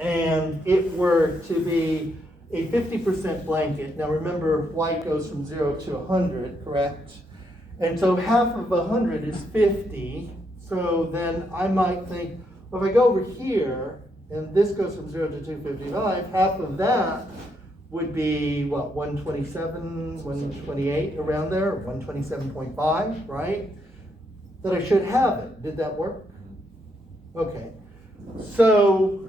and it were to be a 50% blanket. Now remember, white goes from 0 to 100, correct? And so half of 100 is 50. So then I might think, well, if I go over here, and this goes from 0 to 255, half of that would be, what, 127, 128, around there, 127.5, right? That I should have it. Did that work? Okay. So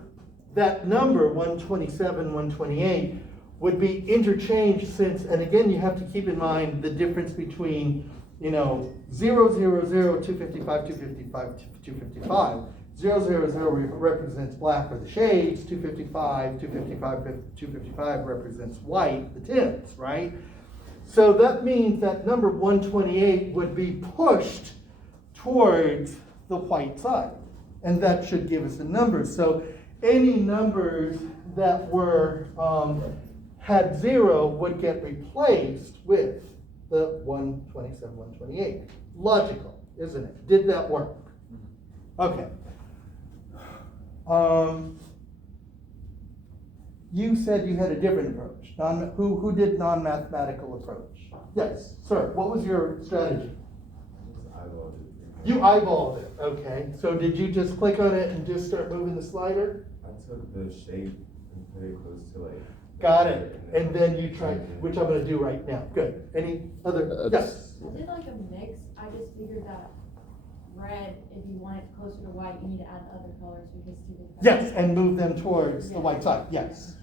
that number, 127, 128, would be interchanged since, and again, you have to keep in mind the difference between, 0, 0, 0, 255, 255, 255. 0, represents black or the shades, 255, 255 represents white, the tints, right? So that means that number 128 would be pushed towards the white side. And that should give us a number. So any numbers that were had 0 would get replaced with the 127, 128. Logical, isn't it? Did that work? Okay. You said you had a different approach. Who did non-mathematical approach? Yes, sir. What was your strategy? You eyeballed it. Okay. So did you just click on it and just start moving the slider? I took the shape and put it close to like. Got it. And then you tried, which I'm going to do right now. Good. Any other? Yes. I did like a mix. I just figured that red, if you want it closer to white, you need to add other colors because it's too big. Yes, and move them towards the white side. Yes.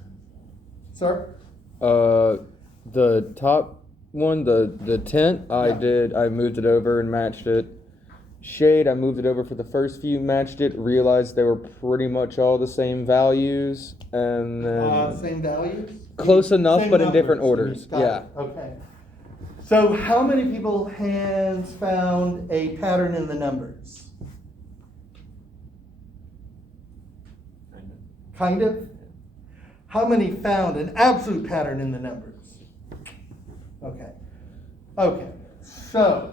Sir? The top one, the tint, I moved it over and matched it. Shade, I moved it over for the first few, matched it, realized they were pretty much all the same values, and then Same values? close enough, Same but in numbers. different orders. Got Yeah. it. Okay. So how many people hands found a pattern in the numbers? Kind of? How many found an absolute pattern in the numbers? Okay. Okay. So,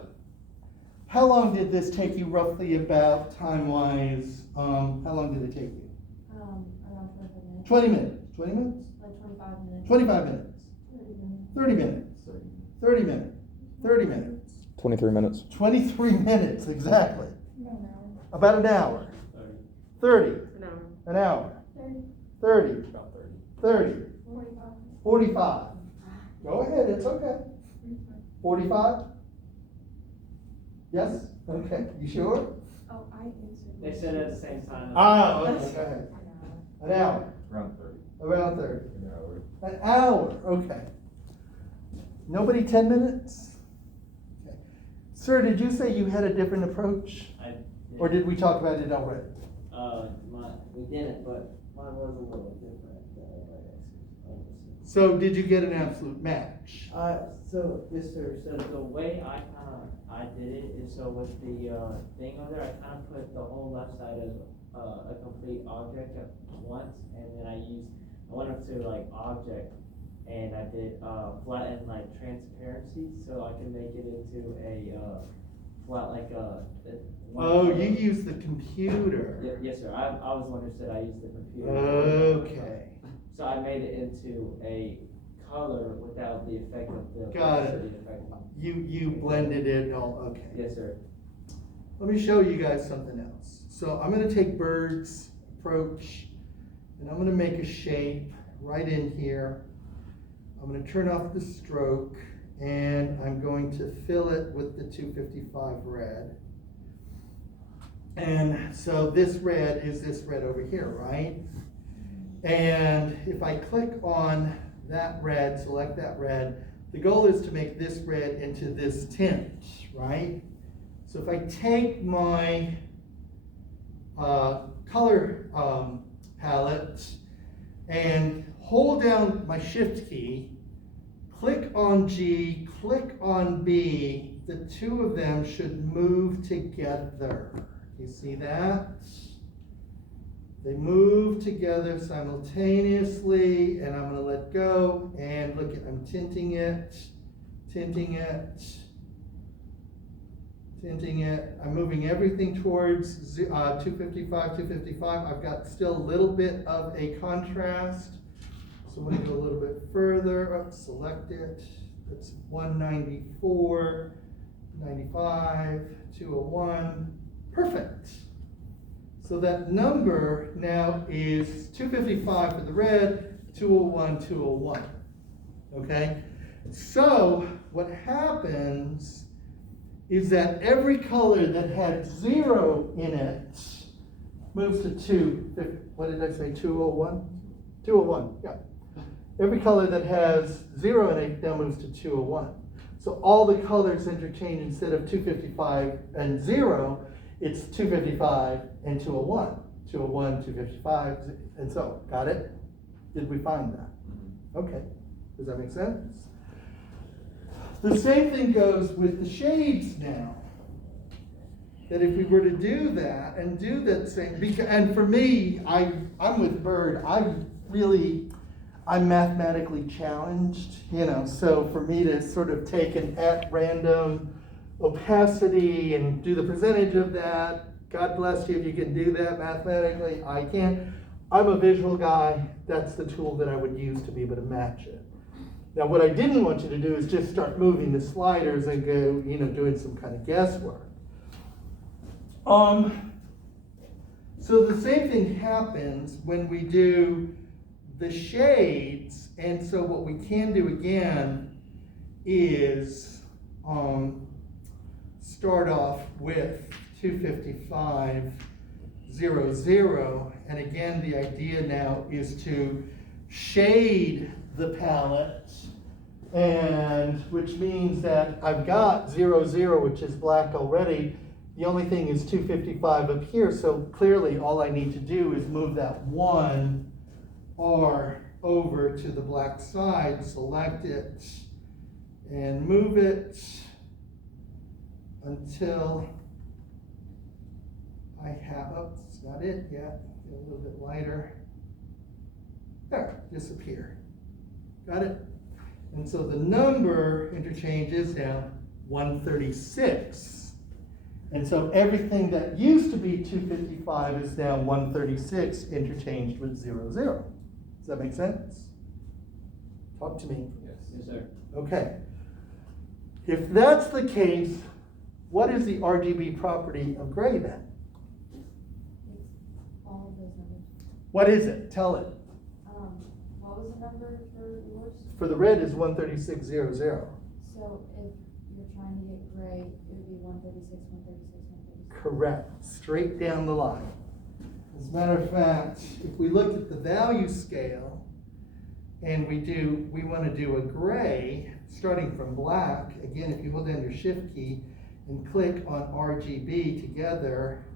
how long did this take you roughly about time-wise? How long did it take you? Around 25 minutes. 20 minutes. 20 minutes? Like 25 minutes. 25 minutes. 30 minutes. 30 minutes. 30 minutes. 23 minutes. 23 minutes, exactly. About an hour. 30. An hour. 30. 30. 45. Go ahead, it's okay. 45? Yes? Okay, you sure? Oh, I answered. They said it at the same time. Ah, okay, go ahead. An hour. Around 30. Around 30. An hour. An hour, okay. Nobody 10 minutes? Okay. Sir, did you say you had a different approach? Or did we talk about it already? We didn't, but mine was a little different than everybody else's. So did you get an absolute match? So yes, sir. So the way I did it is, so with the thing on there, I kind of put the whole left side as a complete object at once, and then I went up to like object, and I did flatten like transparency, so I can make it into a flat like a. Oh, you used the computer. Yes, sir. I was the one who said I used the computer. Okay. So I made it into a color without the effect of the. Got it. the effect of- You blended it all, okay. Yes, sir. Let me show you guys something else. So I'm gonna take Bird's approach, and I'm gonna make a shape right in here. I'm gonna turn off the stroke, and I'm going to fill it with the 255 red. And so this red is this red over here, right? And if I click on that red, select that red, the goal is to make this red into this tint, right? So if I take my color palette and hold down my shift key, click on G, click on B, the two of them should move together. You see that? They move together simultaneously, and I'm going to let go, and look, I'm tinting it, tinting it. I'm moving everything towards 255, 255. I've got still a little bit of a contrast. So I'm gonna go a little bit further up, select it. It's 194, 95, 201, perfect. So that number now is 255 for the red, 201, 201, okay? So what happens is that every color that had 0 in it moves to what did I say, 201? 201, yeah. Every color that has 0 in it now moves to 201. So all the colors interchange. Instead of 255 and 0, it's 255 and 201. 201, 255, and so, got it? Did we find that? Okay, does that make sense? The same thing goes with the shades now. That if we were to do that and do that same, and for me, I'm with Bird, I'm mathematically challenged, so for me to sort of take an at random opacity and do the percentage of that, God bless you if you can do that mathematically, I can't. I'm a visual guy, that's the tool that I would use to be able to match it. Now what I didn't want you to do is just start moving the sliders and go, doing some kind of guesswork. So the same thing happens when we do the shades, and so what we can do again is start off with 255, 00, and again the idea now is to shade the palette, and which means that I've got 00, which is black already. The only thing is 255 up here, so clearly all I need to do is move that 1 R over to the black side, select it, and move it until I have, it's not it yet, get a little bit lighter. There, disappear. Got it? And so the number interchange is now 136. And so everything that used to be 255 is now 136 interchanged with 00. Does that make sense? Talk to me. Yes, sir. Okay. If that's the case, what is the RGB property of gray then? All of those numbers. What is it? Tell it. What was the number for yours? For the red is 13600. So if you're trying to get gray, it would be 136, 136, 136. Correct. Straight down the line. As a matter of fact, if we look at the value scale and we want to do a gray starting from black, again, if you hold down your shift key and click on RGB together,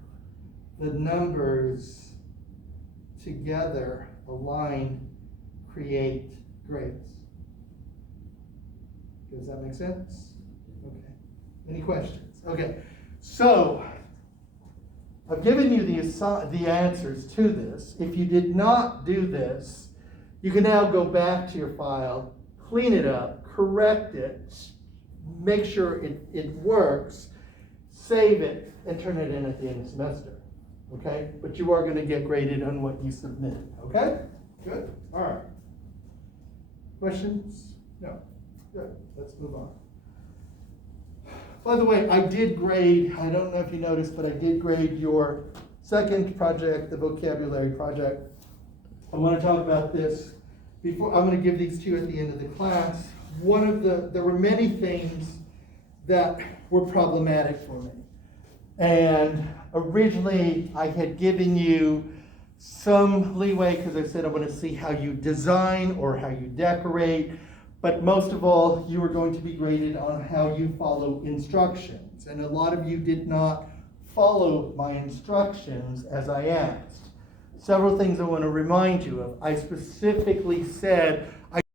the numbers together align, create grays. Does that make sense? Okay. Any questions? Okay. So, I've given you the answers to this. If you did not do this, you can now go back to your file, clean it up, correct it, make sure it works, save it, and turn it in at the end of the semester. Okay? But you are going to get graded on what you submitted. Okay? Good. All right. Questions? No. Good. Let's move on. By the way, I did grade, I don't know if you noticed, but I did grade your second project, the vocabulary project. I want to talk about this before, I'm going to give these to you at the end of the class. There were many things that were problematic for me. And originally I had given you some leeway because I said I want to see how you design or how you decorate. But most of all, you are going to be graded on how you follow instructions. And a lot of you did not follow my instructions as I asked. Several things I want to remind you of. I specifically said